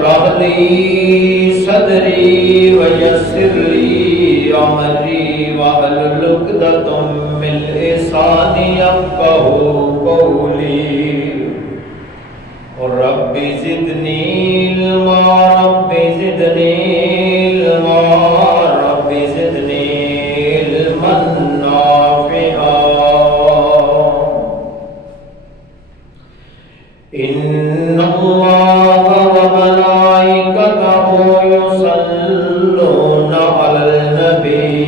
اشرح لي صدري ويسر لي أمري واحلل عقدة من لساني يفقهوا قولي رب زدني علما رب زدني علما رب زدني علما نافعا إن الله وملائكته يصلون على النبي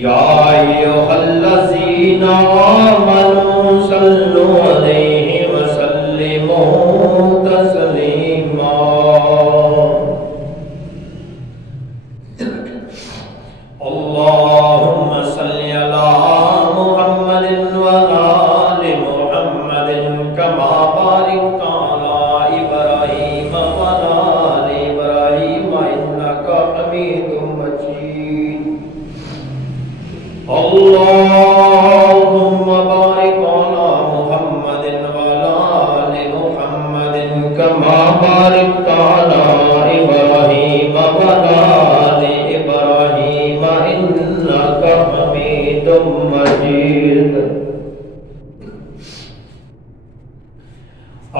يا أيها الذين آمنوا صلوا عليه وسلموا تسليما اللهم صل على محمد وعلى آل محمد كما باركت على إبراهيم وعلى آل إبراهيم إنك حميد مجيد اللهم بارك على محمد وعلى آل محمد كما باركت على إبراهيم وعلى آل إبراهيم إنك حميد مجيد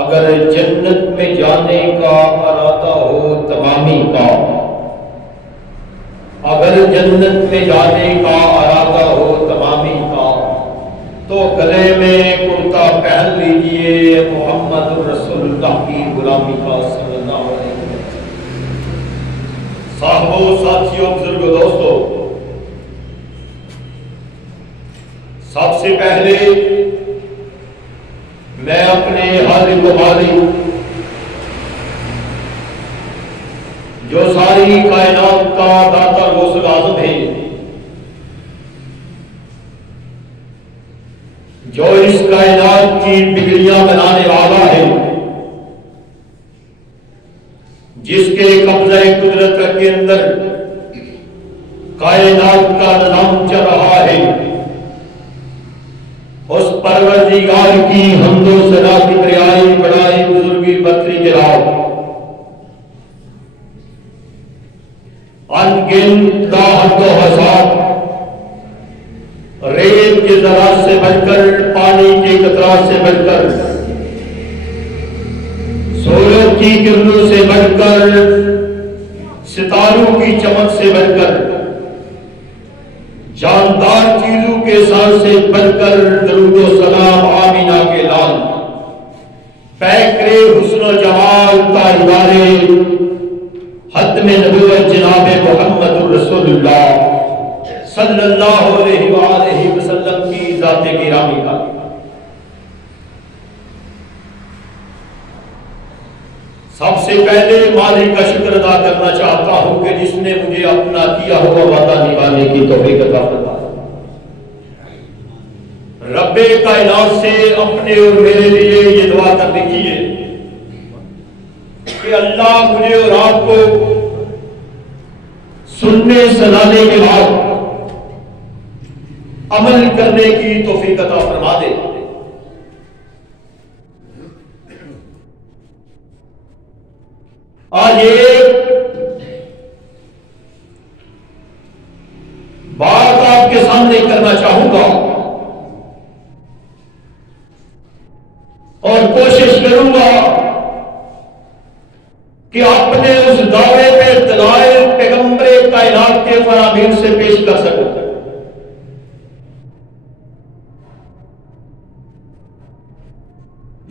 اگر جنت میں جانے کا ارادہ ہو تمامی کا اگر جنت میں جانے کا ارادہ ہو تمامی کا تو گلے میں کرتا پہن لیجئے محمد رسول اللہ کی غلامی کا صلی اللہ علیہ وسلم۔ صاحبوں، ساتھیوں، بزرگوں، دوستوں، سب سے پہلے میں اپنے خالق و مالک جو ساری کائنات کا داتا غوث اعظم ہے، جو اس کائنات کی بگڑیاں بنانے والا ہے، جس کے قبضہ قدرت کے اندر کائنات کا نظام چل رہا ہے، اس پروردگار کی حمد و ثنا کی بڑائی بزرگی برتری کے رات انگنت لاحق و حساب ریت کے ذرات سے بڑھ کر، پانی کے قطرات سے بڑھ کر، سورج کی کرنوں سے بڑھ کر، ستاروں کی چمک سے بڑھ کر، جاندار چیزوں کے ساتھ سے بڑھ کر درود و سلام آمینہ کے لال پیکرے حسن و جمال تاجدارے ختم نبوت جناب محمد رسول اللہ صلی اللہ علیہ وآلہ وسلم کی ذات گرامی کا سب سے پہلے مالک کا شکر ادا کرنا چاہتا ہوں کہ جس نے مجھے اپنا کیا ہوا وعدہ نبھانے کی توفیق عطا فرمائی۔ رب کائنات سے اپنے اور میرے لیے یہ دعا کر لکھیے کہ اللہ مجھے اور آپ کو سننے سنانے کے بعد عمل کرنے کی توفیق عطا فرما دے۔ آج ایک بات آپ کے سامنے کرنا چاہوں گا اور کوشش کروں گا کہ اپنے اس دعوے پہ دلائل پیغمبر کائنات کے فرامین سے پیش کر سکوں۔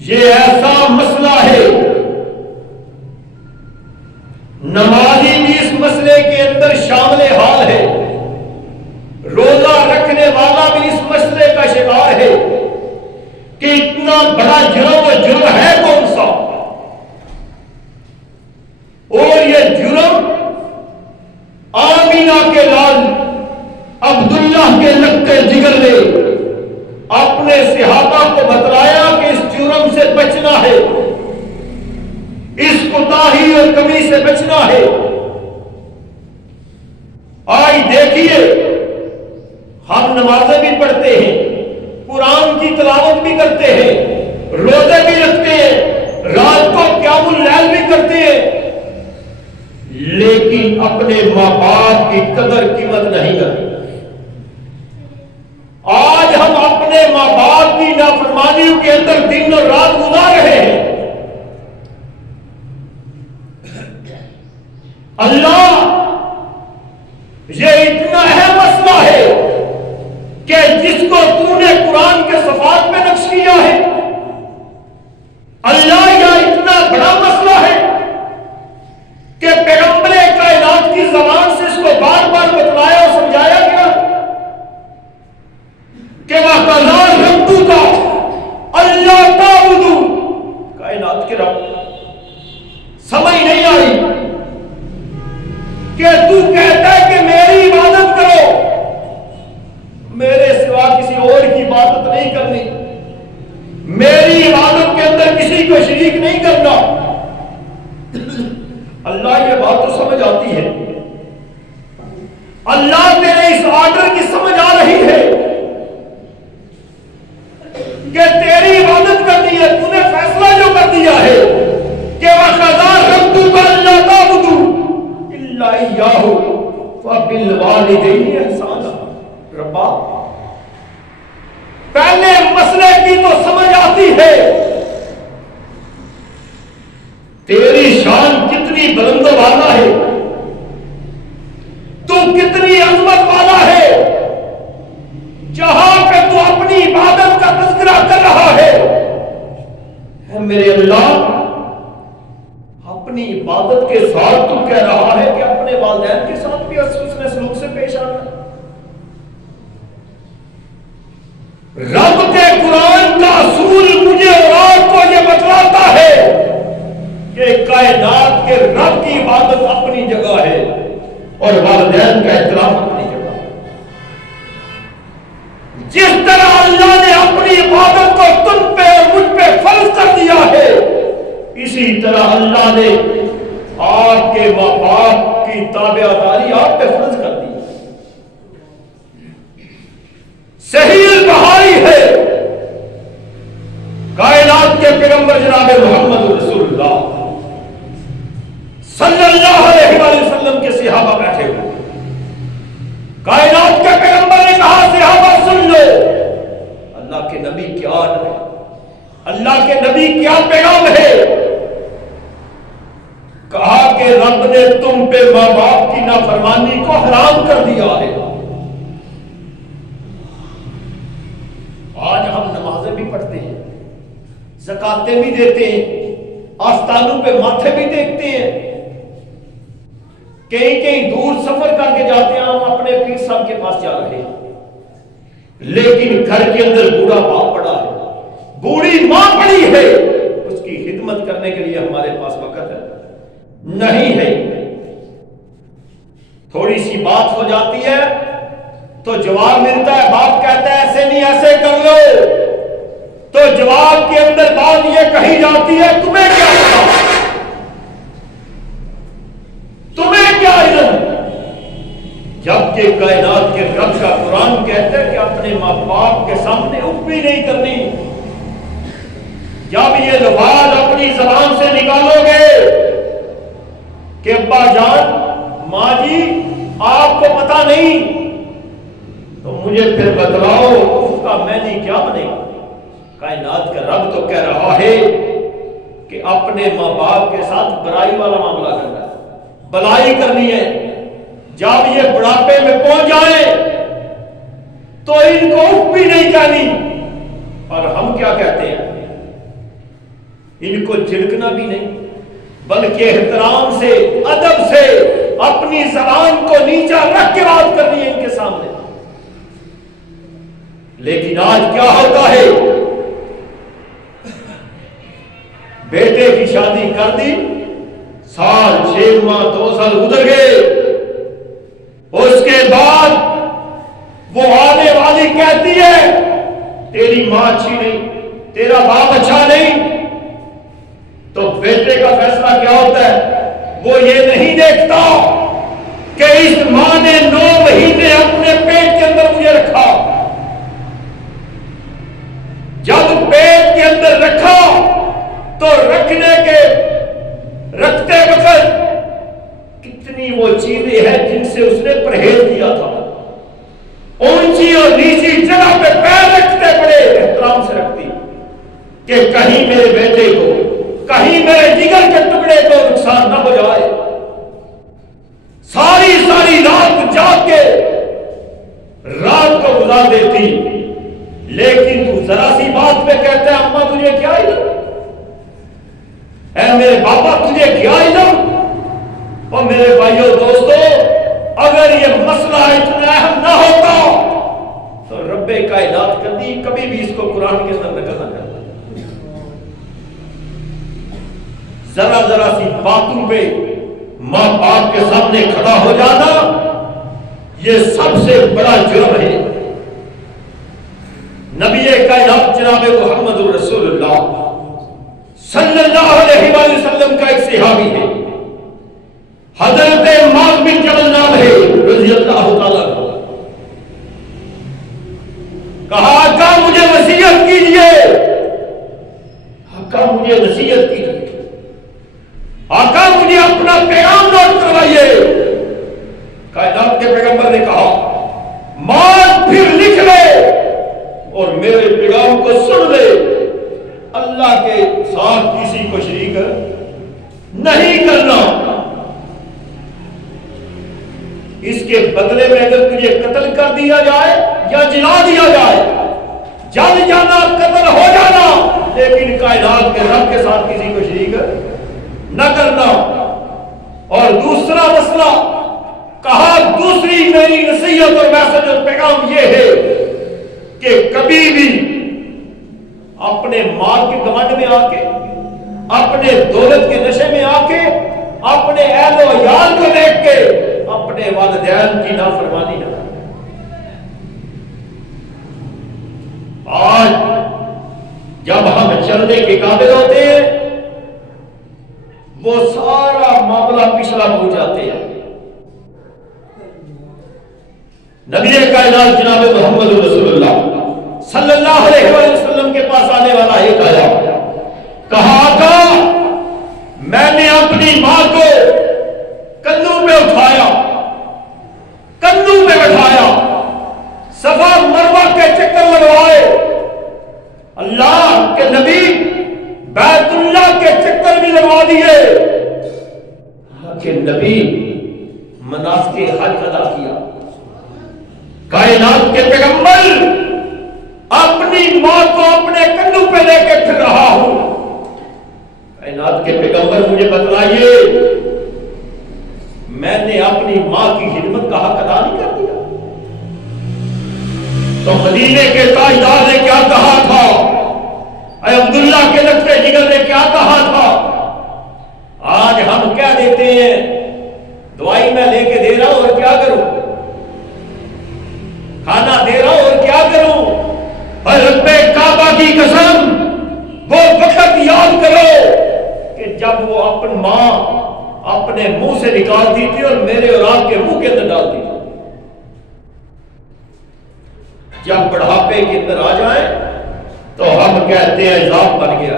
یہ ایسا مسئلہ ہے، نمازی بھی اس مسئلے کے اندر شامل حال ہے، روزہ رکھنے والا بھی اس مسئلے کا شکار ہے کہ اتنا بڑا جرم ہے کون سا، اور یہ جرم آمینہ کے لال عبداللہ کے لگتے جگر نے اپنے صحابہ کو بتلایا کہ اس جرم سے بچنا ہے، اس کوتاہی اور کمی سے بچنا ہے۔ آج دیکھیے ہم نمازیں بھی پڑھتے ہیں، قرآن کی تلاوت بھی کرتے ہیں، روزے بھی رکھتے ہیں، اپنے ماں باپ کی قدر قیمت نہیں کرتے. آج ہم اپنے ماں باپ کی نافرمانیوں کے اندر دن اور رات گزار رہے ہیں. اللہ یہ اتنا اہم مسئلہ ہے کہ جس کو تو نے قرآن کے صفات میں نقش کیا ہے، اللہ یہ اتنا بڑا مسئلہ ہے کہ پیغمبر کائنات کی زبان سے اس کو بار بار بتلایا اور سمجھایا گیا کہ وَقَضَىٰ رَبُّكَ أَلَّا تَعْبُدُوا. کائنات کے رب سمجھ نہیں آئی کہ تو کہتا ہے کہ میری عبادت کرو، میرے سوا کسی اور کی عبادت نہیں کرنی، میری عبادت کے اندر کسی کو شریک نہیں کرنا. اللہ یہ بات تو سمجھ آتی ہے، اللہ تیرے اس آرڈر کی سمجھ آ رہی ہے کہ تیری عبادت کرنی ہے. تو نے فیصلہ جو کر دیا ہے کہ وَقَضَىٰ رَبُّكَ أَلَّا تَعْبُدُوا إِلَّا إِيَّاهُ وَبِالْوَالِدَيْنِ إِحْسَانًا. ربا پہلے مسئلے کی تو سمجھ آتی ہے، تیری شان کتنی بلند والا ہے، تو کتنی عظمت والا ہے. جہاں پہ تو اپنی عبادت کا تذکرہ کر رہا ہے، میرے اللہ اپنی عبادت کے ساتھ تو کہہ رہا ہے کہ اپنے والدین کے ساتھ بھی حسن سلوک سے پیش آنا. رب کے قرآن کا اصول مجھے اور آپ کو یہ بتلاتا ہے کہ کائنات کے رب کی عبادت اپنی جگہ ہے اور والدین کا احترام اپنی جگہ ہے. جس طرح اللہ نے اپنی عبادت کو تم پہ اور مجھ پہ فرض کر دیا ہے، اسی طرح اللہ نے آپ کے ماں باپ کی تابعداری آپ پہ فرض کر دی. صحیح البخاری ہے، کائنات کے پیغمبر جناب محمد رسول اللہ صلی اللہ علیہ وآلہ وسلم کے صحابہ بیٹھے ہوئے. کائنات کے پیغمبر نے کہا صحابہ سن لو، اللہ کے نبی کیا ہے، اللہ کے نبی کیا پیغام ہے. کہا کہ رب نے تم پہ ماں باپ کی نافرمانی کو حرام کر دیا ہے. آج ہم نمازیں بھی پڑھتے ہیں، زکاتیں بھی دیتے ہیں، آستانوں پہ ماتھے بھی دیکھتے ہیں، کہیں دور سفر کر کے جاتے ہیں، ہم اپنے پیر صاحب کے پاس جا رہے ہیں، لیکن گھر کے اندر بوڑھا باپ پڑا ہے، بوڑھی ماں پڑی ہے، اس کی خدمت کرنے کے لیے ہمارے پاس وقت نہیں ہے. تھوڑی سی بات ہو جاتی ہے تو جواب ملتا ہے، باپ کہتا ہے ایسے نہیں ایسے کر لو، تو جواب کے اندر بات یہ کہی جاتی ہے تمہیں کیا پتا، تمہیں کیا علم. جبکہ کائنات کے رب کا قرآن کہتا ہے کہ اپنے ماں باپ کے سامنے اف بھی نہیں کرنی. جب یہ لفظ اپنی زبان سے نکالو گے کہ ابا جان ماں جی آپ کو پتا نہیں، تو مجھے پھر بتلاؤ اس کا میں نہیں کیا بنے گا. کائنات کا رب تو کہہ رہا ہے کہ اپنے ماں باپ کے ساتھ برائی والا معاملہ کرنا ہے، بلائی کرنی ہے. جب یہ بڑھاپے میں پہنچ جائیں تو ان کو اف بھی نہیں کہنی. اور ہم کیا کہتے ہیں، ان کو جھڑکنا بھی نہیں، بلکہ احترام سے ادب سے اپنی زبان کو نیچا رکھ کے بات کرنی ہے ان کے سامنے. لیکن آج کیا ہوتا ہے، بیٹے کی شادی کر دی، سال 6 ماہ 2 سال گزر گئے، اس کے بعد وہ آنے والی کہتی ہے تیری ماں اچھی نہیں، تیرا باپ اچھا نہیں. تو بیٹے کا فیصلہ کیا ہوتا ہے، وہ یہ نہیں دیکھتا کہ اس ماں نے 9 مہینے اپنے پیٹ کے اندر مجھے رکھا. جب پیٹ کے اندر رکھا تو رکھتے وقت کتنی کتنی وہ چیزیں ہیں جن سے اس نے پرہیز کیا تھا. اونچی اور نیچی جگہ پہ پیر رکھتے بڑے احترام سے رکھتی کہ کہیں میرے بیٹے کو, کہیں میرے جگر کے ٹکڑے کو نقصان نہ ہو جائے. ساری ساری رات جاگ کے رات کو گزار دیتی. لیکن تو ذرا سی بات پہ کہتا ہے اماں تجھے کیا علم, اے میرے بابا تجھے کیا علم. اور میرے بھائیوں دوستو, اگر یہ مسئلہ اتنا اہم نہ ہوتا تو رب کائنات کبھی بھی اس کو قرآن کے اندر نقل نہ کرتا. ذرا ذرا سی باتوں پہ ماں باپ کے سامنے کھڑا ہو جانا یہ سب سے بڑا جرم ہے. نبی کائنات جناب محمد رسول اللہ صلی اللہ علیہ وآلہ وسلم کا ایک صحابی ہے, حضرت معاذ بن جبل نام ہے رضی اللہ تعالیٰ عنہ. کہا آقا مجھے نصیحت کیجئے, آقا مجھے نصیحت کیجئے, آقا مجھے اپنا پیغام نوٹ کروائیے. کائنات کے پیغمبر نے کہا معاذ پھر لکھ لے اور میرے پیغام کو سن لے, اللہ کے ساتھ کسی کو شریک نہیں کرنا. اس کے بدلے میں اگر تجھے قتل کر دیا جائے یا جلا دیا جائے, جل جانا قتل ہو جانا, لیکن کائنات کے رب کے ساتھ کسی کو شریک نہ کرنا. اور دوسرا مسئلہ کہا دوسری میری نصیحت اور میسج اور پیغام یہ ہے کہ کبھی بھی اپنے مال کے گھمنڈ میں آ کے, اپنے دولت کے نشے میں آ کے, اپنے اہل و عیال کو دیکھ کے اپنے والدین کی نافرمانی نہ کریں. آج جب ہم چلنے کے قابل ہوتے ہیں وہ سارا معاملہ پچھلا بھول جاتے ہیں. نبی کائنات جناب محمد رسول اللہ صلی اللہ علیہ وسلم کے پاس آنے والا ایک آیا, کہا آقا میں نے اپنی ماں کو کندھوں پہ اٹھایا, کندھوں پہ بٹھایا, صفا مروہ کے چکر لگوائے, اللہ کے نبی بیت اللہ کے چکر بھی لگوا دیے, اللہ کے نبی مناسک حج ادا کیا. کائنات کے پیغمبر اپنی ماں کو اپنے کندھوں پہ لے کے پھر رہا ہوں. کائنات کے پیغمبر مجھے بتلائیے میں نے اپنی ماں کی خدمت کا حق ادا نہیں کر دیا؟ تو مدینے کے تاجدار نے کیا کہا تھا, اے عبداللہ کے لطفے جگر نے کیا کہا تھا. آج ہم کیا دیتے ہیں, دوائی میں لے کے دے رہا ہوں اور کیا کروں, کھانا دے رہا ہوں اور کیا کروں. رب کعبہ کی قسم وہ وقت یاد کرو کہ جب وہ اپنی ماں اپنے منہ سے نکالتی تھی اور میرے اور آپ کے منہ کے اندر ڈالتی تھی. جب بڑھاپے کے اندر آ جائیں تو ہم کہتے ہیں عذاب بن گیا,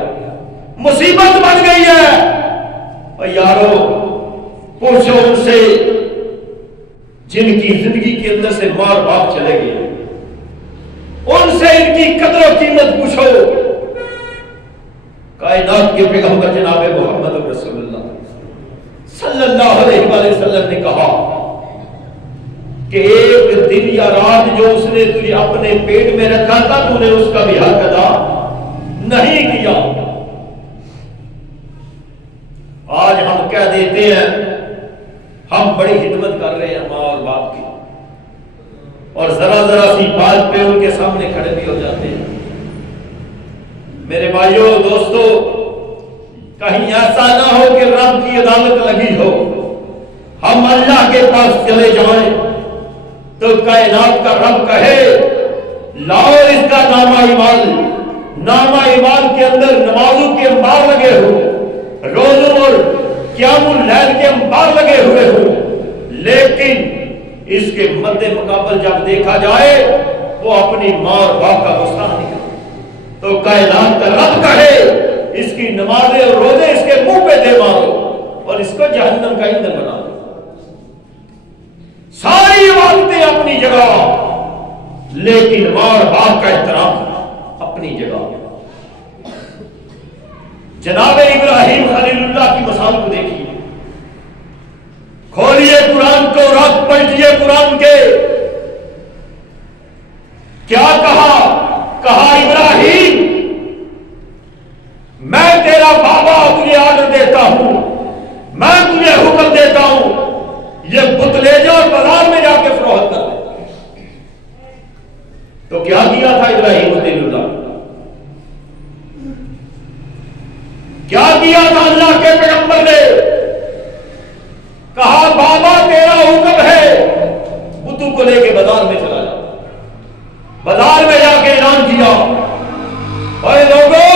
مصیبت بن گئی ہے. اور یارو پوچھو ان سے جن کی زندگی کے اندر سے ماں باپ چلے گئے, ان سے ان کی قدر و قیمت پوچھو. کائنات کے پیغمبر جناب محمد رسول اللہ صلی اللہ علیہ وآلہ وسلم نے کہا کہ ایک دن یا رات جو اس نے تجھے اپنے پیٹ میں رکھا تھا تو نے اس کا بھی حق ادا نہیں کیا. آج ہم کہہ دیتے ہیں ہم بڑی خدمت کر رہے ہیں ماں اور باپ کی, اور ذرا ذرا سی بات پہ ان کے سامنے کھڑے بھی ہو جاتے ہیں. میرے بھائیوں دوستو, کہیں ایسا نہ ہو کہ رب کی عدالت لگی ہو, ہم اللہ کے پاس چلے جائیں تو کائنات کا رب کہے لاؤ اس کا نامہ ایمان. نامہ ایمان کے اندر نمازوں کے انبار لگے ہو, روزوں اور قیام اللیل کے انبار لگے ہوئے ہو, لیکن اس کے مد مقابل جب دیکھا جائے وہ اپنی ماں اور باپ کا گستاخ نہیں کرتا. تو کائنات کا رب کہے اس کی نمازیں اور روزے اس کے منہ پہ دے مارو اور اس کو جہنم کا ایندھن بنا دو. ساری عبادتیں اپنی جگہ، لیکن ماں اور باپ کا احترام اپنی جگہ۔ جناب ابراہیم خلیل اللہ کی مثال کو دیکھیے، کھولیے قرآن کو، رات پلٹیے قرآن کے، کیا کہا؟ کہا ابراہیم میں تیرا بابا تجھے آرڈر دیتا ہوں، میں تجھے حکم دیتا ہوں یہ بت لے جا اور بازار میں جا کے فروخت کر دے۔ تو کیا کیا تھا ابراہیم خلیل اللہ؟ کیا کیا تھا اللہ کے پیغمبر نے؟ کہا بابا تیرا حکم ہے، بتوں کو لے کے بازار میں چلا جا۔ بازار میں جا کے اعلان کیا، اے لوگوں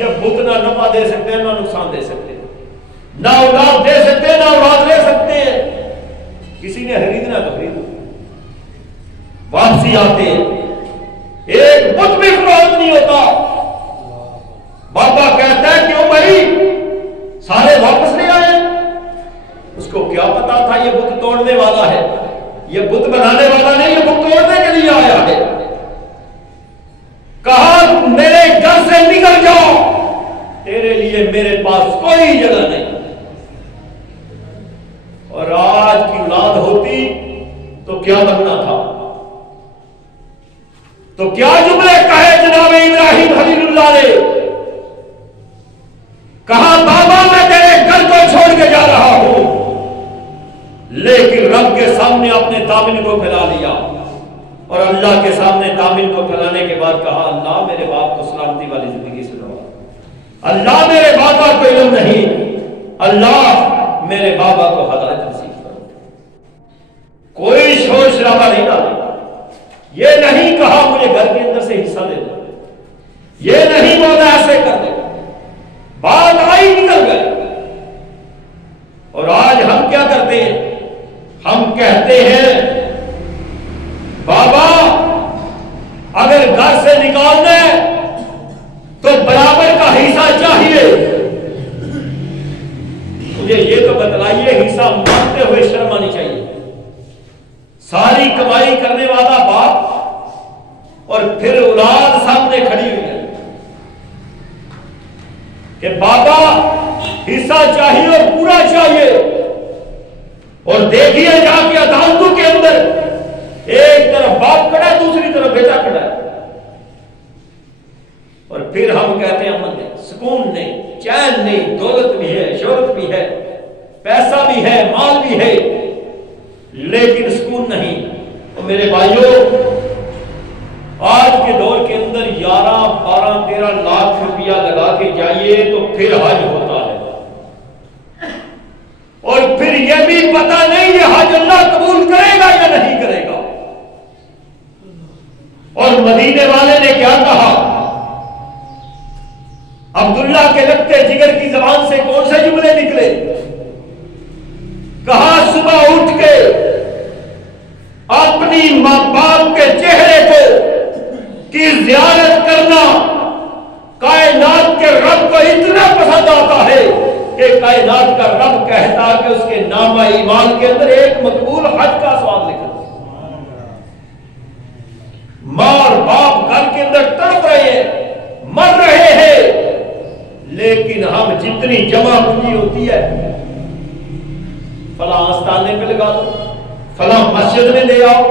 یہ بت نہ نفع دے سکتے نہ نقصان دے سکتے، نہ اولاد دے سکتے نہ اولاد لے سکتے ہیں، کسی نے خریدنا تو خریدو، واپسی آتے ایک بت بھی فروخت نہیں ہوتا۔ بابا کہتا ہے کیوں بھائی سارے واپس نہیں آئے؟ اس کو کیا پتا تھا یہ بت توڑنے والا ہے، یہ بت بنانے والا نہیں، یہ بت توڑنے کے لیے آیا ہے۔ کہا میرے گھر سے نکل جاؤ، تیرے لیے میرے پاس کوئی جگہ نہیں۔ اور آج کی اولاد ہوتی تو کیا بننا تھا؟ تو کیا جملے کہے جناب ابراہیم خلیل اللہ نے؟ کہا بابا میں تیرے گھر کو چھوڑ کے جا رہا ہوں، لیکن رب کے سامنے اپنے دامن کو پھیلا لیا، اور اللہ کے سامنے دامن کو پھیلانے کے بعد کہا اللہ میرے باپ کو سلامتی والی زندگی سے دو، اللہ میرے بابا کو علم نہیں، اللہ میرے بابا کو ہدایت نصیب کرو۔ کوئی شور شرابہ نہیں ڈالا، یہ نہیں کہا مجھے گھر کے اندر سے حصہ دے دو، یہ نہیں بولا ایسے کر دے، بات آئی نکل گئے۔ اور آج ہم کیا کرتے ہیں؟ ہم کہتے ہیں بابا اگر گھر سے نکالنا ہے تو برابر کا حصہ چاہیے، مجھے یہ تو بتلائیے حصہ مانتے ہوئے شرم آنی چاہیے۔ ساری کمائی کرنے والا باپ اور پھر اولاد سامنے کھڑی ہوئی ہے کہ بابا حصہ چاہیے اور پورا چاہیے، اور دیکھیے جا کے عدالتوں کے اندر ایک طرف باپ کھڑا ہے دوسری طرف بیٹا کھڑا ہے، اور پھر ہم کہتے ہیں امن نہیں، سکون نہیں، چین نہیں، دولت بھی ہے، شہرت بھی ہے، پیسہ بھی ہے، مال بھی ہے، لیکن سکون نہیں۔ اور میرے بھائیوں آج کے دور کے اندر 11، 12، 13 لاکھ روپیہ لگا کے جائیے تو پھر حج ہوتا ہے، اور پھر یہ بھی پتا نہیں یہ حج اللہ قبول کرے گا یا نہیں کرے گا۔ اور مدینے والے نے کیا کہا؟ عبداللہ کے لگتے جگر کی زبان سے کون سے جملے نکلے؟ کہا صبح اٹھ کے اپنی ماں باپ کے چہرے کو کی زیارت کرنا کائنات کے رب کو اتنا پسند آتا ہے کہ کائنات کا رب کہتا کہ اس کے نامہ ایمان کے اندر ایک مقبول حج کا ثواب لکھا۔ ماں اور باپ گھر کے اندر تڑپ رہے ہیں، مر رہے ہیں، لیکن ہم جتنی جمع پونجی ہوتی ہے فلاں آستانے پہ لگا دو، فلاں مسجد میں دے آؤ،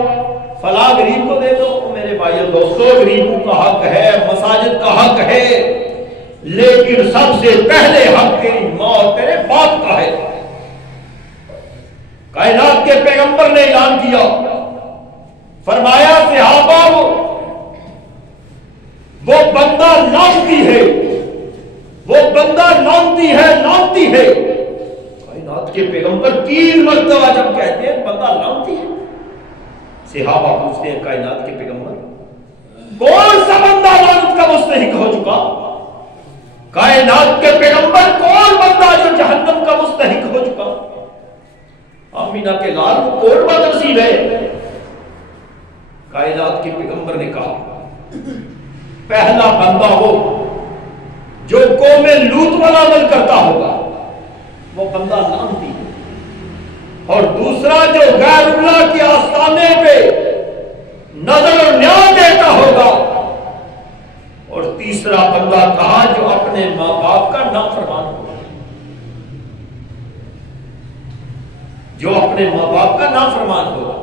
فلاں غریب کو دے دو۔ میرے بھائیو دوستو غریبوں کا حق ہے، مساجد کا حق ہے، لیکن سب سے پہلے حق تیری ماں اور تیرے باپ کا ہے۔ کائنات کے پیغمبر نے اعلان کیا، فرمایا صحابہ وہ بندہ لانتی ہے، وہ بندہ لانتی ہے، لانتی ہے۔ کائنات کے پیغمبر 3 مرتبہ جب کہتے ہیں بندہ لانتی ہے، صحابہ پوچھتے ہیں کائنات کے پیغمبر کون سا بندہ لعنت کا مستحق ہو چکا؟ کائنات کے پیغمبر کون بندہ جو جہنم کا مستحق ہو چکا؟ آمینہ کے لال کو کون بدنصیب ہے؟ کائنات کے پیغمبر نے کہا پہلا بندہ ہو جو قوم لوط والا عمل کرتا ہوگا وہ بندہ لعنتی ہے۔ اور دوسرا جو غیر اللہ کے آستانے پہ نظر و نیاز دیتا ہوگا، اور تیسرا بندہ کہا جو اپنے ماں باپ کا نافرمان ہوگا، جو اپنے ماں باپ کا نافرمان ہوگا۔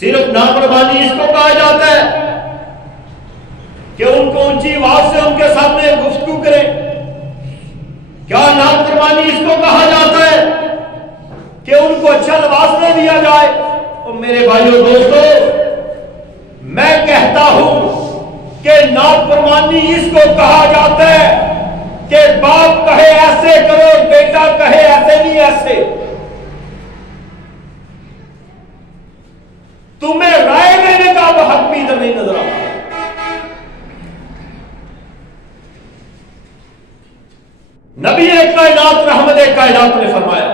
صرف نافرمانی اس کو کہا جاتا ہے کہ ان کو اونچی آواز سے ان کے سامنے گفتگو کریں؟ کیا نافرمانی اس کو کہا جاتا ہے کہ ان کو اچھا لباس نہ دیا جائے؟ اور میرے بھائیوں دوستو، میں کہتا ہوں کہ نافرمانی اس کو کہا جاتا ہے کہ باپ کہے ایسے کرو، بیٹا کہے ایسے نہیں ایسے۔ تمہیں رائے دینے کا تو حق بھی ادھر نہیں نظر آتا۔ نبی کائنات رحمت کائنات نے فرمایا،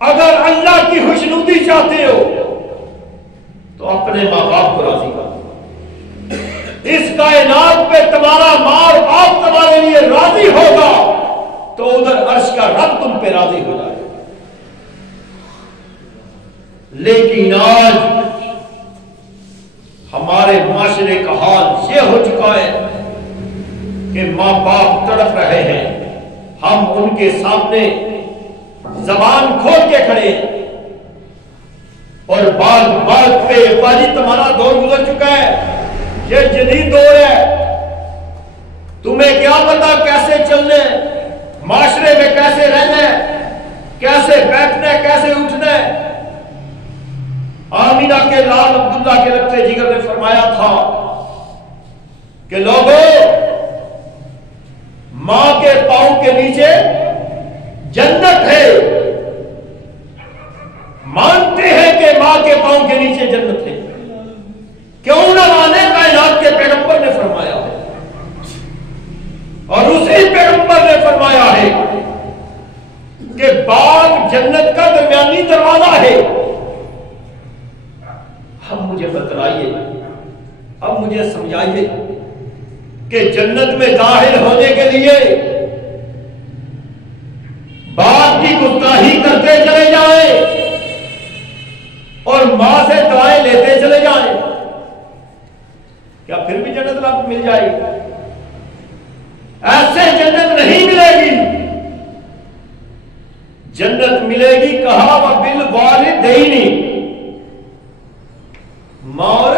اگر اللہ کی خوشنودی چاہتے ہو تو اپنے ماں باپ کو راضی کرو۔ اس کائنات پہ تمہارا ماں باپ تمہارے لیے راضی ہوگا تو ادھر عرش کا رب تم پہ راضی ہو جائے۔ لیکن آج ہمارے معاشرے کا حال یہ ہو چکا ہے کہ ماں باپ تڑپ رہے ہیں، ہم ان کے سامنے زبان کھول کے کھڑے ہیں، اور بات بات پہ باجی تمہارا دور گزر چکا ہے، یہ جدید دور ہے، تمہیں کیا پتا کیسے چلنا ہے، معاشرے میں کیسے رہنا ہے، کیسے بیٹھنا ہے، کیسے اٹھنا ہے۔ آمینہ کے لال عبداللہ کے ربطے جگر نے فرمایا تھا کہ لوگوں، ماں کے پاؤں کے نیچے جنت ہے، مانتے ہیں کہ ماں کے پاؤں کے نیچے جنت ہے، کیوں نہ مانے؟ کائنات کے پیغمبر نے فرمایا ہے، اور اسی پیغمبر نے فرمایا ہے کہ باپ جنت کا درمیانی دروازہ ہے۔ اب مجھے بتلائیے، اب مجھے سمجھائیے کہ جنت میں داخل ہونے کے لیے باپ کی گستاخی کرتے چلے جائیں اور ماں سے دعائیں لیتے چلے جائیں، کیا پھر بھی جنت آپ مل جائے گی؟ ایسے جنت نہیں ملے گی۔ جنت ملے گی کہا وَبِالْوَالِدَيْنِ، ماں اور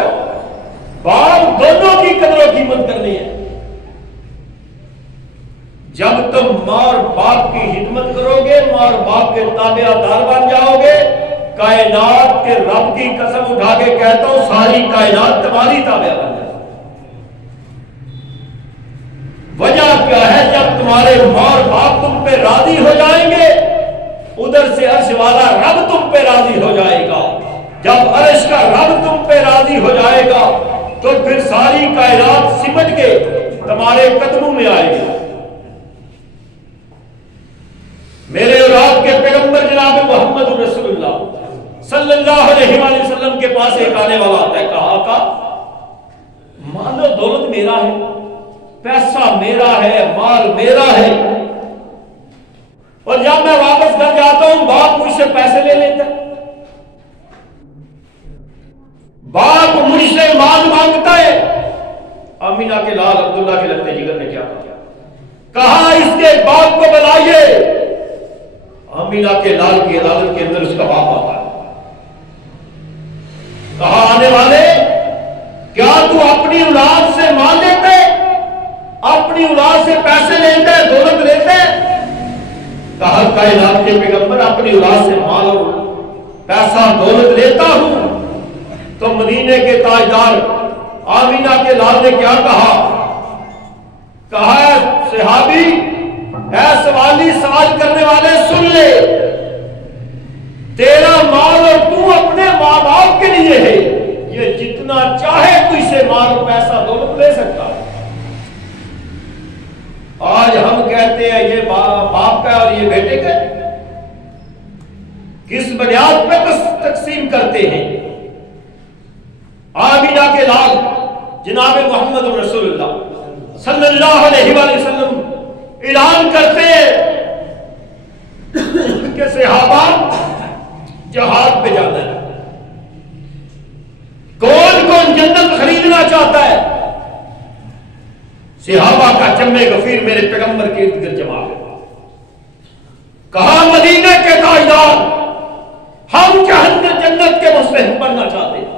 باپ دونوں کی قدر و قیمت کرنی ہے۔ جب تم ماں اور باپ کی خدمت کرو گے، ماں اور باپ کے تابع دار بن جاؤ گے، کائنات کے رب کی قسم اٹھا کے کہتا ہوں ساری کائنات تمہاری تابع بن جائے۔ وجہ کیا ہے؟ جب تمہارے ماں اور باپ تم پہ راضی ہو جائیں گے، ادھر سے عرش والا رب تم پہ راضی ہو جائے گا۔ جب عرش کا رب تم پہ راضی ہو جائے گا تو پھر ساری کائنات سمٹ کے تمہارے قدموں میں آئے گی۔ میرے اور آپ کے پیغمبر جناب محمد رسول اللہ صلی اللہ علیہ وآلہ وسلم کے پاس ایک آنے والا آتا ہے، کہا آقا مال و دولت میرا ہے، پیسہ میرا ہے، مال میرا ہے، اور جب میں واپس گھر جاتا ہوں باپ مجھ سے پیسے لے لیتا ہے، باپ مجھ سے مال مانگتا ہے۔ آمینہ کے لال عبداللہ کے لگتے جگر نے کیا کہا؟ اس کے باپ کو بلائیے۔ آمینہ کے لال کی عدالت کے اندر اس کا باپ آتا ہے، کہا آنے والے کیا تو اپنی اولاد سے مال لیتے، اپنی اولاد سے پیسے لیتے، دولت لیتے؟ کہا کائنات کے پیغمبر اپنی اولاد سے مال اور پیسہ دولت لیتا ہوں۔ تو مدینے کے تاجدار آمینہ کے لال نے کیا کہا؟ کہا صحابی، اے سوالی سوال کرنے والے سن لے، تیرا مال اور تو اپنے ماں باپ کے لیے ہے، یہ جتنا چاہے تو اسے مال اور پیسہ دولت لے سکتا ہے۔ آج ہم کہتے ہیں یہ باپ کا اور یہ بیٹے کا، کس بنیاد پہ تقسیم کرتے ہیں؟ آمینہ کے لال جناب محمد رسول اللہ صلی اللہ علیہ وآلہ وسلم اعلان کرتے ہیں کہ صحابہ جہاد پہ جانا ہے. کون کون جنت خریدنا چاہتا ہے؟ صحابہ کا جمع غفیر میرے پیغمبر کے ارد گرد جمع ہے. کہا مدینہ کے تاجدار، ہم جنت کے مستحق بننا چاہتے ہیں،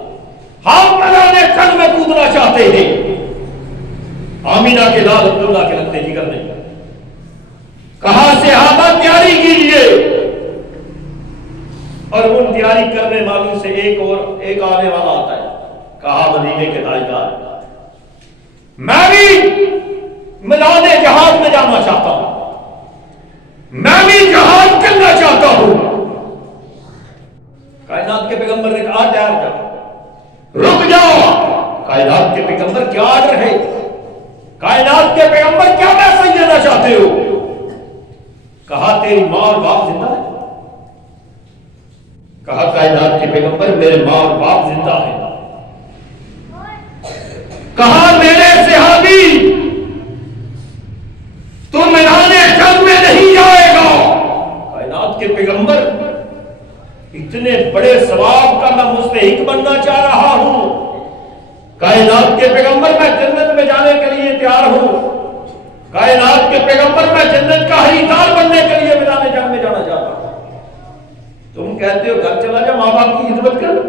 ہم میدان جنگ میں کودنا چاہتے ہیں. آمینہ کے لال عبداللہ کے لگتے جگر نہیں. کہا صحابہ تیاری کیجیے، اور ان تیاری کرنے والوں سے ایک آنے والا آتا ہے. کہا مدینے کے تاجدار، میں بھی میدان جہاد میں جانا چاہتا ہوں، میں بھی جہاد کرنا چاہتا ہوں. کائنات کے پیغمبر نے کہا تیار جاؤ، رک جاؤ. کائنات کے پیغمبر کیا آرڈر ہے؟ کائنات کے پیغمبر کیا میسج دینا چاہتے ہو؟ کہا تیری ماں اور باپ زندہ ہے. کہا کائنات کے پیغمبر میرے ماں اور باپ زندہ ہیں. کہا میرے صحابی تو میدان جنگ میں نہیں جائے گا. کائنات کے پیغمبر اتنے بڑے ثواب کا میں مستحق بننا چاہ رہا ہوں. کائنات کے پیغمبر میں جنت میں جانے کے لیے تیار ہوں. کائنات کے پیغمبر میں جنت کا خریدار بننے کے لیے میدان جنگ میں جانا چاہتا ہوں. تم کہتے ہو گھر چلا جا، ماں باپ کی خدمت کر.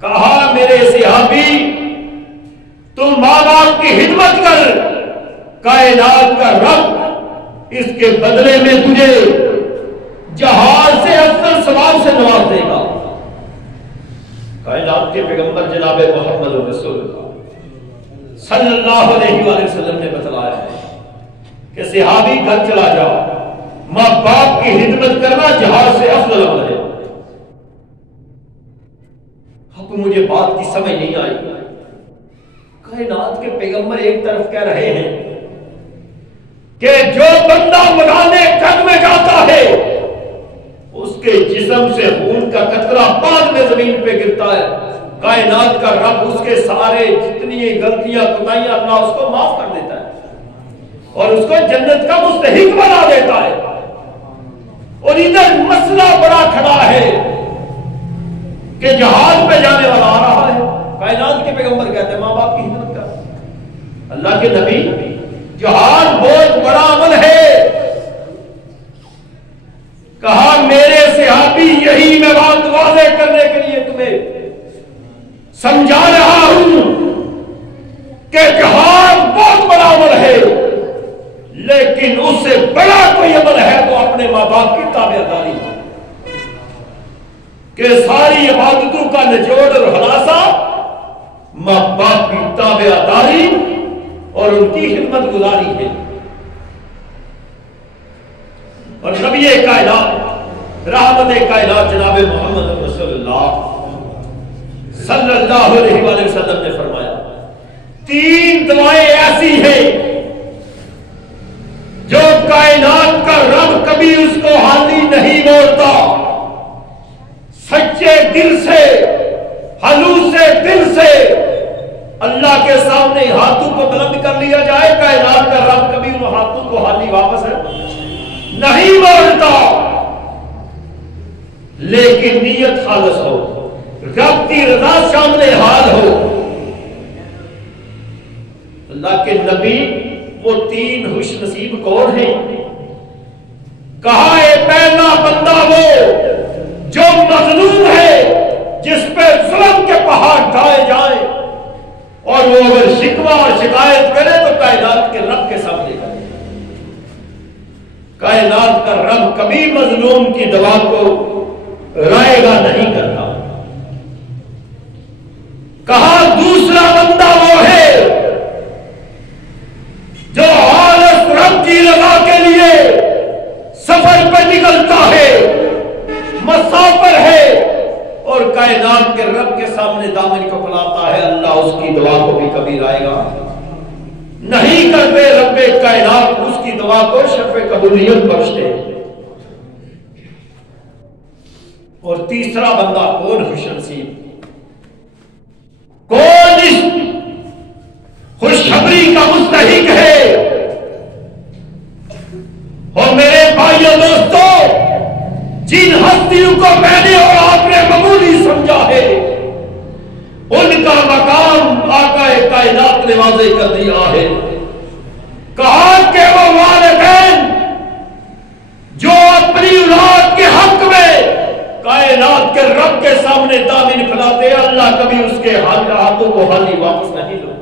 کہا میرے صحابی تم ماں باپ کی خدمت کر، کائنات کا رب اس کے بدلے میں تجھے جہاد سے افضل ثواب سے نواز دے گا. کائنات کے پیغمبر جناب محمد رسول اللہ صلی اللہ علیہ وآلہ وسلم نے بتلایا ہے کہ صحابی گھر چلا جاؤ، ماں باپ کی خدمت کرنا جہاد سے افضل عمل ہے. اب مجھے بات کی سمجھ نہیں آئی. کائنات کے پیغمبر ایک طرف کہہ رہے ہیں کہ جو بندہ میدان جنگ میں جاتا ہے اس کے جسم سے خون کا قطرہ بعد میں زمین پہ گرتا ہے. کائنات کا رب اس کے سارے جتنی غلطیاں کوتاہیاں اللہ اس کو معاف کر دیتا ہے اور اس کو جنت کا مستحق بنا دیتا ہے. اور ادھر مسئلہ بڑا کھڑا ہے کہ جہاد پہ جانے والا آ رہا ہے. کائنات کے پیغمبر کہتے ہیں ماں باپ کی خدمت کر. اللہ کے نبی جہاد بہت بڑا عمل ہے. کہا میرے صحابی یہی میں بات واضح کرنے کے لیے تمہیں سمجھا رہا ہوں کہ جہاد بہت بڑا عمل ہے، لیکن اس سے بڑا کوئی عمل ہے تو اپنے ماں باپ کی تابعداری ہے. کہ ساری عبادتوں کا نچوڑ اور خلاصہ ماں باپ کی تابعداری اور ان کی خدمت گزاری ہے. اور نبی کائنات رحمت کائنات جناب محمد رسول اللہ صلی اللہ علیہ وآلہ وسلم نے فرمایا 3 دعائیں ایسی ہیں جو کائنات کا رب کبھی اس کو حالی نہیں موڑتا. سچے دل سے، خلوص دل سے اللہ کے سامنے ہاتھوں کو بلند کر لیا جائے، کائنات کا رب کبھی ان ہاتھوں کو حالی واپس نہیں موڑتا. لیکن نیت خالص ہو، رب کی رضا سامنے حال ہو. اللہ کے نبی وہ 3 خوش نصیب کون ہیں؟ کہا اے پہلا بندہ وہ جو مظلوم ہے، جس پہ ظلم کے پہاڑ ڈھائے جائیں اور وہ اگر شکوہ اور شکایت کرے تو کائنات کے رب کے سامنے کرے. کائنات کا رب کبھی مظلوم کی دعا کو رائے گا نہیں کرتا. کہا دوسرا بندہ وہ ہے جو خالص رب کی رضا کے لیے سفر پہ نکلتا ہے، مسافر ہے اور کائنات کے رب کے سامنے دامن کو پھیلاتا ہے. اللہ اس کی دعا کو بھی کبھی رائے گا نہیں کرتے. رب کائنات اس کی دعا کو شرف قبولیت بخشتے. اور تیسرا بندہ کون خوش نصیب، کون اس خوشخبری کا مستحق ہے؟ اور میرے بھائیوں دوستوں، ہستیوں کو میں نے اور آپ نے معمولی سمجھا ہے، ان کا مقام آقا کائنات نے واضح کر دیا ہے۔ کہا کہ وہ والدین جو اپنی اولاد کے حق میں کائنات کے رب کے سامنے دامن پھیلاتے ہیں، اللہ کبھی اس کے ہاتھوں کو خالی واپس نہیں لے۔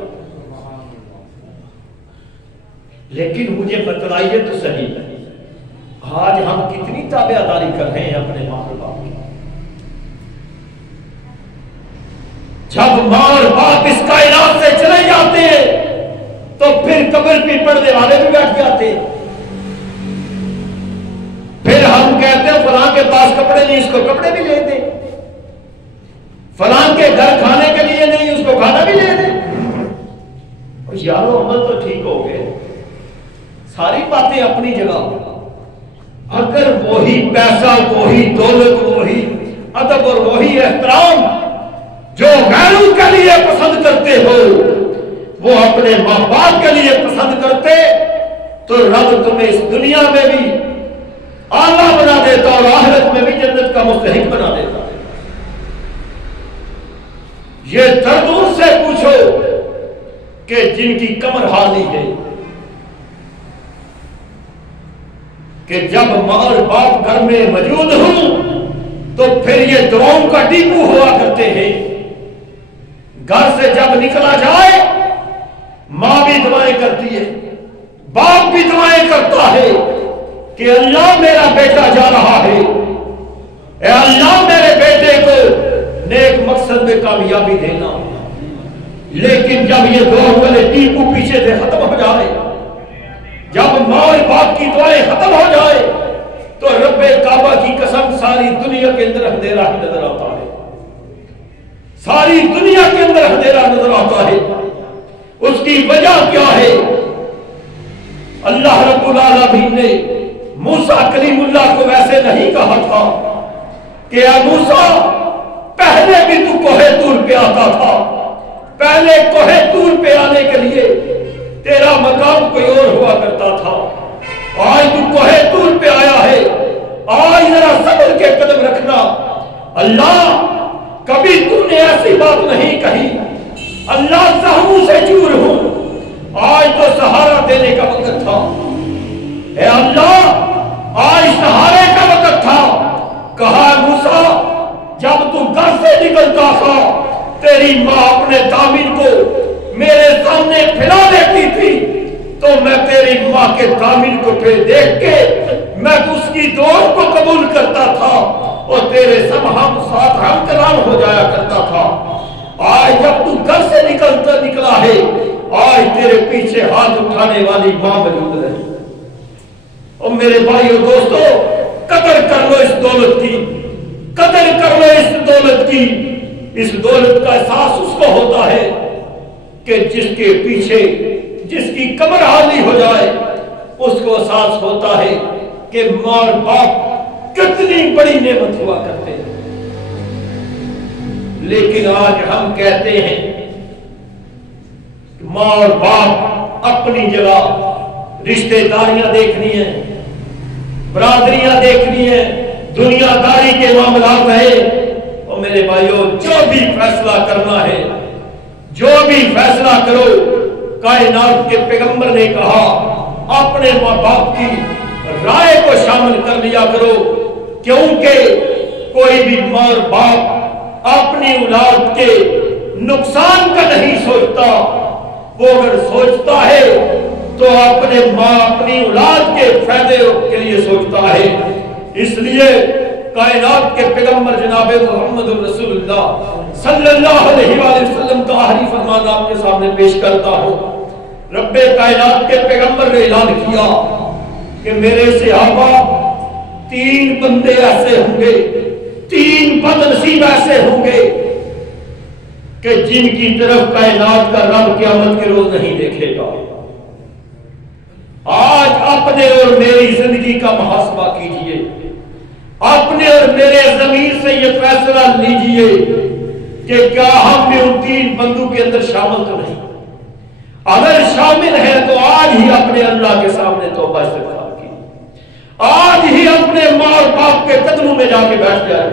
لیکن مجھے بتلائیے تو صحیح، آج ہم کتنی تابعداری کر رہے ہیں اپنے ماں باپ کی؟ جب ماں اور باپ اس کائنات سے چلے جاتے ہیں تو پھر قبر پہ پڑھنے والے بھی بیٹھ جاتے ہیں۔ پھر ہم کہتے ہیں فلاں کے پاس کپڑے نہیں، اس کو کپڑے بھی لے دیں، فلاں کے گھر کھانے کے لیے نہیں، اس کو کھانا بھی لے دیں۔ یارو عمل تو ٹھیک ہو گئے، ساری باتیں اپنی جگہ، اگر وہی پیسہ، وہی دولت، وہی ادب اور وہی احترام جو غیروں کے لیے پسند کرتے ہو وہ اپنے ماں باپ کے لیے پسند کرتے تو رب تمہیں اس دنیا میں بھی اعلیٰ بنا دیتا اور آخرت میں بھی جنت کا مستحق بنا دیتا۔ یہ دردوں سے پوچھو کہ جن کی کمر حالی ہے کہ جب ماں اور باپ گھر میں موجود ہوں تو پھر یہ دعاؤں کا ڈیپو ہوا کرتے ہیں۔ گھر سے جب نکلا جائے ماں بھی دعائیں کرتی ہے، باپ بھی دعائیں کرتا ہے کہ اللہ میرا بیٹا جا رہا ہے، اے اللہ میرے بیٹے کو نیک مقصد میں کامیابی دینا۔ لیکن جب یہ دعا والے ڈیپو پیچھے سے ختم ہو جائے، جب ماں اور باپ کی دعائیں ختم ہو جائے تو رب کعبہ کی قسم ساری دنیا کے اندر اندھیرا ہی نظر آتا ہے، ساری دنیا کے اندر اندھیرا نظر آتا ہے۔ اس کی وجہ کیا ہے؟ اللہ رب العالمین نے موسیٰ کلیم اللہ کو ویسے نہیں کہا تھا کہ اے موسیٰ پہلے بھی تو کوہ طور پہ آتا تھا، پہلے کوہ طور پہ آنے کے لیے تیرا مقام کوئی اور ہوا کرتا تھا، آج تو کوہ طور پہ آیا ہے، آج ذرا صبر کے قدم رکھنا۔ اللہ کبھی تو نے ایسی بات نہیں کہی، اللہ زہموں سے چور ہوں، آج تو سہارا دینے کا وقت تھا، اے اللہ آج سہارے کا وقت تھا۔ کہا موسیٰ جب تو گھر سے نکلتا تھا تیری ماں اپنے دامن کو میرے سامنے پھیلا دیتی تھی تو میں تیری ماں کے دامن کو پھر دیکھ کے میں اس کی دعا کو قبول کرتا تھا اور تیرے سب ہم ساتھ ہم کلام ہو جایا کرتا تھا۔ آج جب تو گھر سے نکلا ہے، آج تیرے پیچھے ہاتھ اٹھانے والی ماں موجود ہے۔ اور میرے بھائیو دوستو، قدر کر لو اس دولت کی، قدر کر لو اس دولت کی۔ اس دولت کا احساس اس کو ہوتا ہے کہ جس کے پیچھے جس کی کمر حالی ہو جائے اس کو احساس ہوتا ہے کہ ماں اور باپ کتنی بڑی نعمت ہوا کرتے ہیں۔ لیکن آج ہم کہتے ہیں ماں اور باپ اپنی جگہ، رشتہ داریاں دیکھنی ہیں، برادریاں دیکھنی ہیں، دنیا داری کے معاملات ہیں۔ اور میرے بھائیوں جو بھی فیصلہ کرنا ہے، جو بھی فیصلہ کرو، کائنات کے پیغمبر نے کہا اپنے ماں باپ کی رائے کو شامل کر لیا کرو، کیونکہ کوئی بھی ماں اور باپ اپنی اولاد کے نقصان کا نہیں سوچتا، وہ اگر سوچتا ہے تو اپنے ماں اپنی اولاد کے فائدے کے لیے سوچتا ہے۔ اس لیے کائنات کے پیغمبر جناب محمد رسول اللہ صلی اللہ علیہ وآلہ وسلم کا آخری فرمان آپ کے سامنے پیش کرتا ہوں۔ رب کائنات کے پیغمبر نے اعلان کیا کہ میرے صحابہ 3 بندے ایسے ہوں گے، 3 بد نصیب ایسے ہوں گے کہ جن کی طرف کائنات کا رب قیامت کے روز نہیں دیکھے گا۔ آج اپنے اور میری زندگی کا محاسبہ کیجئے، اپنے اور میرے ضمیر سے یہ فیصلہ لیجئے کہ کیا ہم بھی ان 3 بندوں کے اندر شامل تو نہیں؟ اگر شامل ہے تو آج ہی اپنے اللہ کے سامنے توبہ استغفار کی، آج ہی اپنے ماں اور باپ کے قدموں میں جا کے بیٹھ جائے،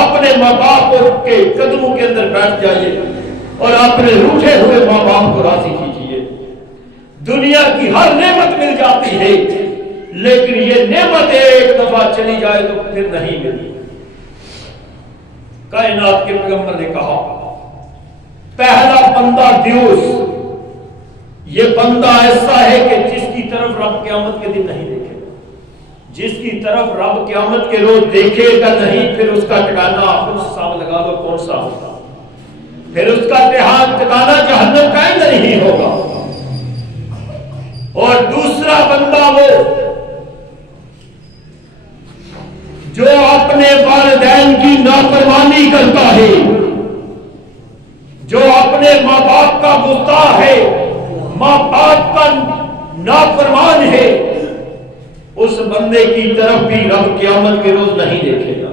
اپنے ماں باپ کے قدموں کے اندر بیٹھ جائیے اور اپنے روٹھے ہوئے ماں باپ کو راضی کیجیے۔ دنیا کی ہر نعمت مل جاتی ہے، لیکن یہ نعمت ایک دفعہ چلی جائے تو پھر نہیں ملتی۔ کائنات کے پیغمبر نے کہا پہلا بندہ دیوس، یہ بندہ ایسا ہے کہ جس کی طرف رب قیامت کے دن نہیں دیکھے گا، جس کی طرف رب قیامت کے روز دیکھے گا نہیں، پھر اس کا ٹھکانہ خود حساب لگا دو کون سا ہوگا، پھر اس کا ٹھکانہ جہنم کا اندر ہی ہوگا۔ اور دوسرا بندہ وہ جو اپنے والدین کی نافرمانی کرتا ہے، جو اپنے ماں باپ کا گستاخ ہے، ماں باپ کا نافرمان ہے، اس بندے کی طرف بھی رب قیامت کے روز نہیں دیکھے گا۔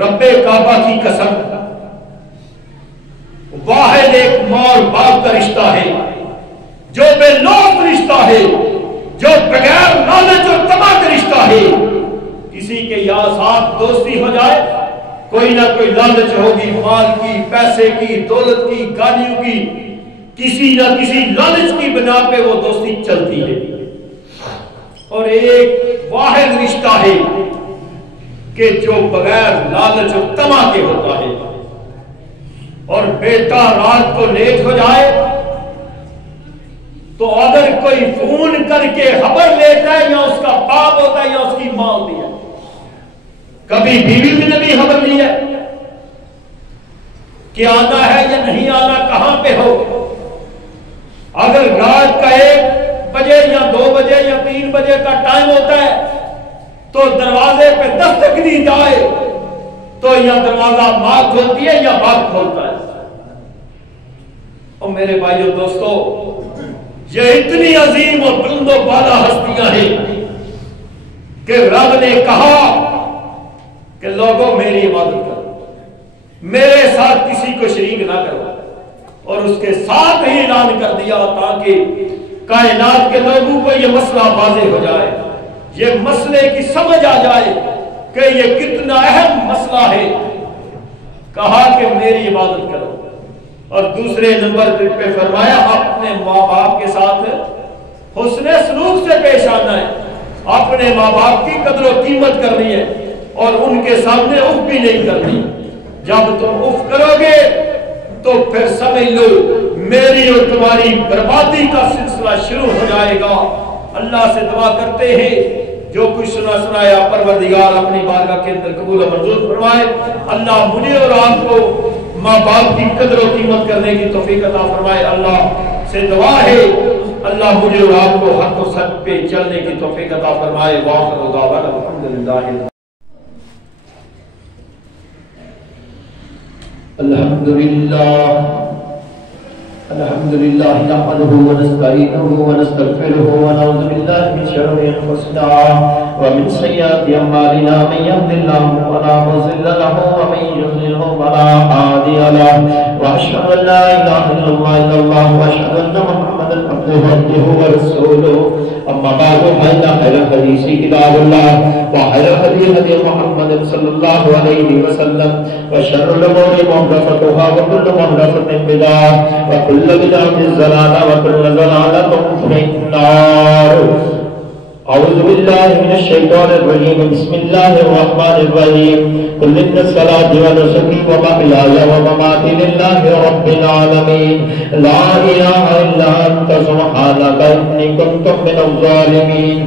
رب کعبہ کی قسم، واحد ایک ماں اور باپ کا رشتہ ہے جو بے لوث رشتہ ہے، جو بغیر لالچ اور طمع کا رشتہ ہے۔ کسی کے یا ساتھ دوستی ہو جائے، کوئی نہ کوئی لالچ ہوگی، مال کی، پیسے کی، دولت کی، گاڑیوں کی، کسی نہ کسی لالچ کی بنا پہ وہ دوستی چلتی ہے۔ اور ایک واحد رشتہ ہے کہ جو بغیر لالچ اور طمع کے ہوتا ہے۔ اور بیٹا رات کو لیٹ ہو جائے تو اگر کوئی فون کر کے خبر لیتا ہے، یا اس کا باپ ہوتا ہے یا اس کی ماں ہوتی ہے، کبھی بیوی نے بھی خبر لی ہے کہ آنا ہے یا نہیں آنا، کہاں پہ ہو۔ اگر رات کا 1 بجے یا 2 بجے یا 3 بجے کا ٹائم ہوتا ہے تو دروازے پہ دستک دی جائے تو یا دروازہ ماں کھولتی ہے یا باپ کھولتا ہے۔ اور میرے بھائیو دوستو، یہ اتنی عظیم اور بلند و بالا ہستیاں ہیں کہ رب نے کہا کہ لوگوں میری عبادت کرو، میرے ساتھ کسی کو شریک نہ کرو، اور اس کے ساتھ ہی اعلان کر دیا تاکہ کائنات کے لوگوں کو یہ مسئلہ واضح ہو جائے، یہ مسئلے کی سمجھ آ جائے کہ یہ کتنا اہم مسئلہ ہے۔ کہا کہ میری عبادت کرو، اور دوسرے نمبر پہ فرمایا اپنے ماں باپ کے ساتھ حسن سلوک سے پیش آنا ہے، اپنے ماں باپ کی قدر و قیمت کرنی ہے اور ان کے سامنے اف بھی نہیں کرنی۔ جب تم اف کرو گے تو پھر سمجھ لو میری اور تمہاری بربادی کا سلسلہ شروع ہو جائے گا۔ اللہ سے دعا کرتے ہیں جو کچھ سنایا پروردگار اپنی بارگاہ کے اندر قبول و منظور فرمائے۔ اللہ مجھے اور آپ کو ماں باپ کی قدر و قیمت کرنے کی توفیق عطا فرمائے۔ اللہ سے دعا ہے اللہ مجھے اور آپ کو حق و سچ پہ چلنے کی توفیق عطا فرمائے۔ وآخر دعوانا الحمدللہ الحمد للہ نحمده ونستعینه ونستغفره ونعوذ باللہ من شرور انفسنا ومن سیئات اعمالنا من يهد الله فلا مضل له ومن يضلل فلا هادي له واشهد ان لا اله الا الله واشهد ان محمدا عبده ورسوله اما بعد فإن خير الحديث كتاب الله وخير الهدي هدي محمد صلى الله عليه وسلم وشر الأمور محدثاتها وكل محدثة بدعة وكل بدعة ضلالة وكل ضلالة في النار۔ أعوذ بالله من الشيطان الرجيم بسم الله الرحمن الرحيم قل إن الصلاة ونسكي ومحياي ومماتي لله رب العالمين لا إله إلا أنت سبحانك إني كنت من الظالمين۔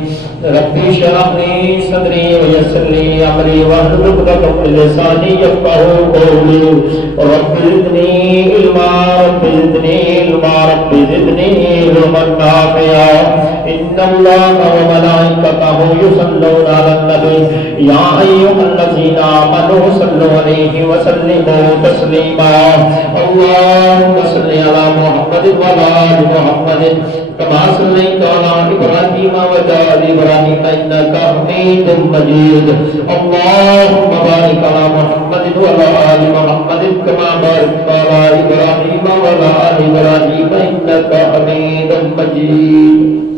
ربي اشرح لي صدري ويسر لي أمري واحلل عقدة من لساني يفقهوا قولي رب زدني علما رب زدني علما رب زدني علما نافعا۔ إن الله وملائكته يصلون على النبي يا أيها الذين آمنوا صلوا عليه وسلموا تسليما۔ اللهم صل على محمد وعلى آل محمد كما صليت على إبراهيم وعلى آل إبراهيم إنك حميد مجيد۔ اللهم بارك على محمد وعلى آل محمد كما باركت على إبراهيم وعلى آل إبراهيم إنك حميد مجيد۔ مجيد